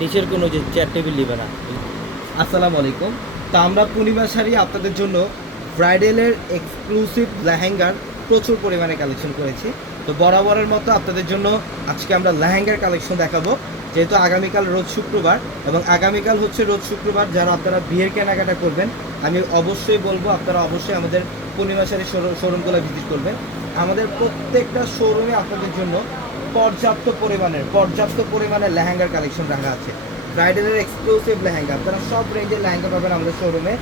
নিচের কোনো যে চেয়ার টেবিল নেবে না। আসসালামু আলাইকুম। তো আমরা পূর্ণিমা শাড়ি আপনাদের জন্য ব্রাইডালের এক্সক্লুসিভ লেহেঙ্গার প্রচুর পরিমাণে কালেকশন করেছি। তো বরাবরের মতো আপনাদের জন্য আজকে আমরা লেহেঙ্গার কালেকশন দেখাবো। যেহেতু আগামীকাল রোজ শুক্রবার এবং আগামীকাল হচ্ছে রোজ শুক্রবার, যারা আপনারা বিয়ের কেনাকাটা করবেন আমি অবশ্যই বলবো আপনারা অবশ্যই আমাদের পূর্ণিমা শাড়ি শোরুমগুলো ভিজিট করবেন। আমাদের প্রত্যেকটা শোরুমে আপনাদের জন্য পর্যাপ্ত পরিমাণে লেহেঙ্গার কালেকশন রাখা আছে। ব্রাইডালের এক্সক্লুসিভ লেহেঙ্গা, আপনারা সব রেঞ্জের লেহেঙ্গা পাবেন আমাদের শোরুমে।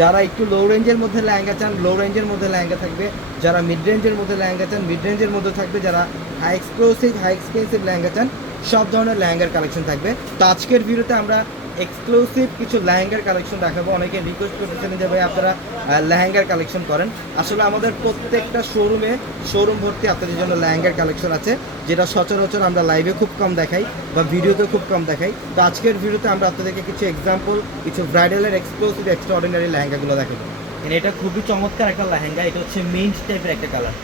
যারা একটু লো রেঞ্জের মধ্যে লেহেঙ্গা চান, লো রেঞ্জের মধ্যে লেহেঙ্গা থাকবে। যারা মিড রেঞ্জের মধ্যে লেহেঙ্গা চান, মিড রেঞ্জের মধ্যে থাকবে। যারা হাই এক্সপেন্সিভ লেহেঙ্গা চান, সব ধরনের লেহেঙ্গার কালেকশন থাকবে। তো আজকের ভিডিওতে আমরা এক্সক্লুসিভ কিছু লেহেঙ্গার কালেকশন দেখাবো। অনেকে রিকোয়েস্ট করতেছেন যে ভাই আপনারা লেহেঙ্গার কালেকশন করেন। আসলে আমাদের প্রত্যেকটা শোরুম ভর্তি আপনাদের জন্য লেহেঙ্গার কালেকশন আছে, যেটা সচরাচর আমরা লাইভে খুব কম দেখাই বা ভিডিওতে খুব কম দেখাই। তো আজকের ভিডিওতে আমরা আপনাদেরকে কিছু এক্সাম্পল, কিছু ব্রাইডালের এক্সক্লুসিভ এক্সট্রাঅর্ডিনারি লেহেঙ্গাগুলো দেখাবো। এটা খুবই চমৎকার একটা লেহেঙ্গা। এটা হচ্ছে মিন্ট টাইপের একটা কালার,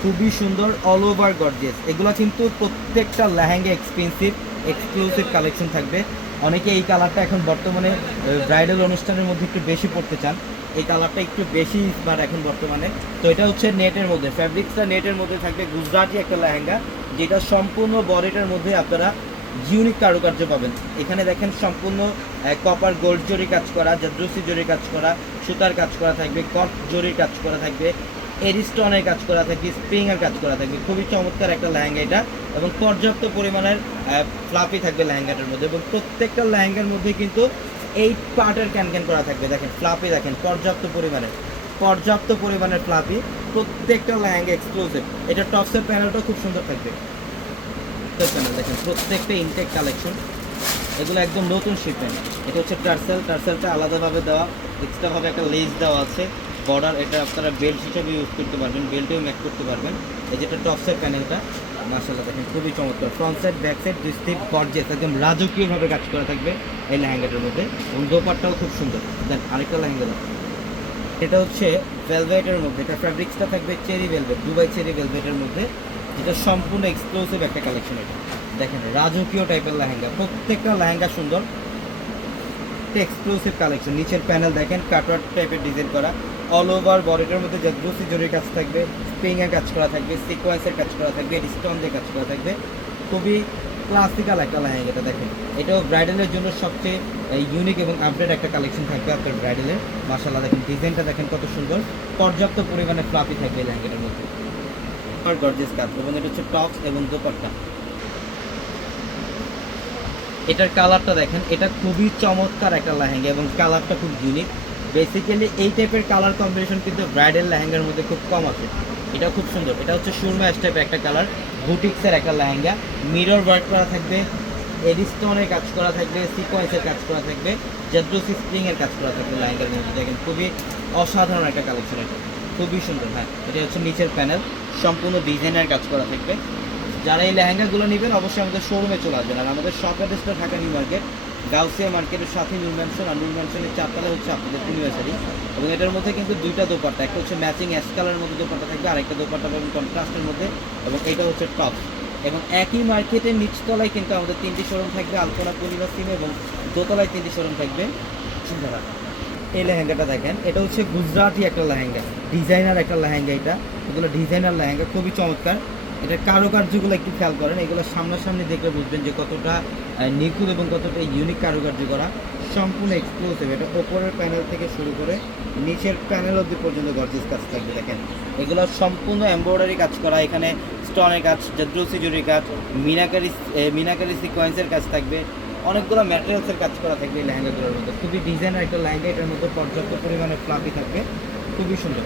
খুবই সুন্দর, অল ওভার গর্জিয়াস। এগুলো কিন্তু প্রত্যেকটা লেহেঙ্গা এক্সক্লুসিভ কালেকশন থাকবে। অনেকে এই কালারটা এখন বর্তমানে ব্রাইডাল অনুষ্ঠানের মধ্যে একটু বেশি পড়তে চান, এই কালারটা একটু বেশি স্মার্ট এখন বর্তমানে। তো এটা হচ্ছে নেটের মধ্যে, ফ্যাব্রিক্সটা নেটের মধ্যে থাকবে। গুজরাটি একটা লেহেঙ্গা, যেটা সম্পূর্ণ বডিটার মধ্যে আপনারা ইউনিক কারুকার্য পাবেন। এখানে দেখেন সম্পূর্ণ কপার গোল্ড জরি কাজ করা, জাদ্রসি জরি কাজ করা, সুতার কাজ করা থাকবে, কট জরির কাজ করা থাকবে, এরিস্টনের কাজ করা থাকবে, স্প্রিংয়ের কাজ করা থাকবে। খুবই চমৎকার একটা লেহেঙ্গা এটা, এবং পর্যাপ্ত পরিমাণের ফ্লাপি থাকবে লেহেঙ্গাটার মধ্যে। এবং প্রত্যেকটা লেহেঙ্গার মধ্যে কিন্তু 8 পার্টের ক্যান করা থাকবে। দেখেন ফ্লাপি, দেখেন পর্যাপ্ত পরিমাণের ফ্লাপি, প্রত্যেকটা লেহেঙ্গা এক্সক্লুসিভ। এটা টপসের প্যানেলটা খুব সুন্দর থাকবে। প্যানেল দেখেন, প্রত্যেকটা ইনটেক কালেকশন, এগুলো একদম নতুন শিপমেন্ট। এটা হচ্ছে টার্সেলটা আলাদাভাবে দেওয়া, এক্সট্রাভাবে একটা লেস দেওয়া আছে, বর্ডার। এটা আপনারা বেল্ট হিসেবে ইউজ করতে পারবেন, বেল্টেও ম্যাচ করতে পারবেন। এই যেটা টপসের প্যানেলটা, মাশাআল্লাহ দেখেন খুবই চমৎকার। ফ্রন্ট সাইড ব্যাক সাইড দুই স্টেপ গর্জিয়াস, একদম রাজকীয়ভাবে কাজ করা থাকবে এই লেহেঙ্গাটার মধ্যে। এবং দোপাট্টাও খুব সুন্দর। দেন আরেকটা লেহেঙ্গা, এটা হচ্ছে ভেলভেটের মধ্যে। এটা ফ্যাব্রিক্সটা থাকবে চেরি ভেলভেট, দুবাই চেরি ভেলভেটের মধ্যে, যেটা সম্পূর্ণ এক্সক্লুসিভ একটা কালেকশন। এটা দেখেন রাজকীয় টাইপের লেহেঙ্গা, প্রত্যেকটা লেহেঙ্গা সুন্দর, এক্সক্লুসিভ কালেকশন। নিচের প্যানেল দেখেন কাটওয়ার্ক টাইপের ডিজাইন করা, অল ওভার বডিটার মধ্যে জাদ্রসি জরির কাজ থাকবে, স্প্রিংয়ের কাজ করা থাকবে, সিকোয়েন্সের কাজ করা থাকবে, স্টোন দিয়ে কাজ করা থাকবে। খুবই ক্লাসিক্যাল একটা লেহেঙ্গাটা দেখেন। এটাও ব্রাইডালের জন্য সবচেয়ে ইউনিক এবং আপডেট একটা কালেকশন থাকবে আপনার ব্রাইডালের। মাশাআল্লাহ দেখেন ডিজাইনটা দেখেন কত সুন্দর, পর্যাপ্ত পরিমাণে ফ্লাপি থাকবে এই লেহেঙ্গাটার মধ্যে, আর গর্জিয়াস কাজ। এবং এটা হচ্ছে টপস এবং দোপাট্টা। এটার কালারটা দেখেন, এটা খুবই চমৎকার একটা লেহেঙ্গা এবং কালারটা খুব ইউনিক। বেসিক্যালি এই টাইপের কালার কম্বিনেশন কিন্তু ব্রাইডাল লেহেঙ্গার মধ্যে খুব কম আছে। এটা খুব সুন্দর। এটা হচ্ছে সুরমা টাইপের একটা কালার, বুটিক্সের একটা লেহেঙ্গা, মিরর ওয়ার্ক করা থাকবে, এডিস্টোনের কাজ করা থাকবে, সিকোয়েন্সের কাজ করা থাকবে, জাদ্রসি স্প্রিংয়ের কাজ করা থাকবে লেহেঙ্গার মধ্যে। দেখেন খুবই অসাধারণ একটা কালেকশন, এটা খুবই সুন্দর। হ্যাঁ, এটা হচ্ছে নিচের প্যানেল, সম্পূর্ণ ডিজাইনের কাজ করা থাকবে। যারা এই লেহেঙ্গাগুলো নেবেন অবশ্যই আমাদের শোরুমে চলে আসবেন। আর আমাদের শপ অ্যাড্রেসটা ঢাকা নিউ মার্কেট, গাউসিয়া মার্কেটের সাথে নূর ম্যানশন, আর নূর ম্যানশনের 4 তলায় হচ্ছে আপনাদের পূর্ণিমা শাড়ি। এবং এটার মধ্যে কিন্তু দুইটা দোপাট্টা, একটা হচ্ছে ম্যাচিং অ্যাশ কালারের মধ্যে দোপাট্টা থাকবে, আরেকটা দোপাট্টা পাবেন কন্ট্রাস্টের মধ্যে, এবং এটা হচ্ছে টপ। এবং একই মার্কেটের নিচতলায় কিন্তু আমাদের 3টি শোরুম থাকবে, আলপনা, পূর্ণিমা সিমে, এবং দোতলায় 3টি শোরুম থাকবে। এই লেহেঙ্গাটা দেখেন, এটা হচ্ছে গুজরাটি একটা লেহেঙ্গা, ডিজাইনার একটা লেহেঙ্গা। এগুলো ডিজাইনার লেহেঙ্গা, খুবই চমৎকার। এটা কারুকার্যগুলো একটু খেয়াল করেন, এগুলো সামনাসামনি দেখলে বুঝবেন যে কতটা নিখুঁত এবং কতটা ইউনিক কারুকার্য করা, সম্পূর্ণ এক্সক্লুসিভ। এটা ওপরের প্যানেল থেকে শুরু করে নিচের প্যানেল অবধি পর্যন্ত গর্জিয়াস কাজ থাকবে। দেখেন এগুলো সম্পূর্ণ এমব্রয়ডারি কাজ করা, এখানে স্টোনের কাজ, জাদ্রসি জরির কাজ, মিনাকারি সিকোয়েন্সের কাজ থাকবে, অনেকগুলো ম্যাটেরিয়ালসের কাজ করা থাকবে এই লেহেঙ্গাগুলোর মধ্যে। খুবই ডিজাইনার একটা লেহেঙ্গা, এটার মধ্যে পর্যাপ্ত পরিমাণে ফ্লাপি থাকবে, খুবই সুন্দর।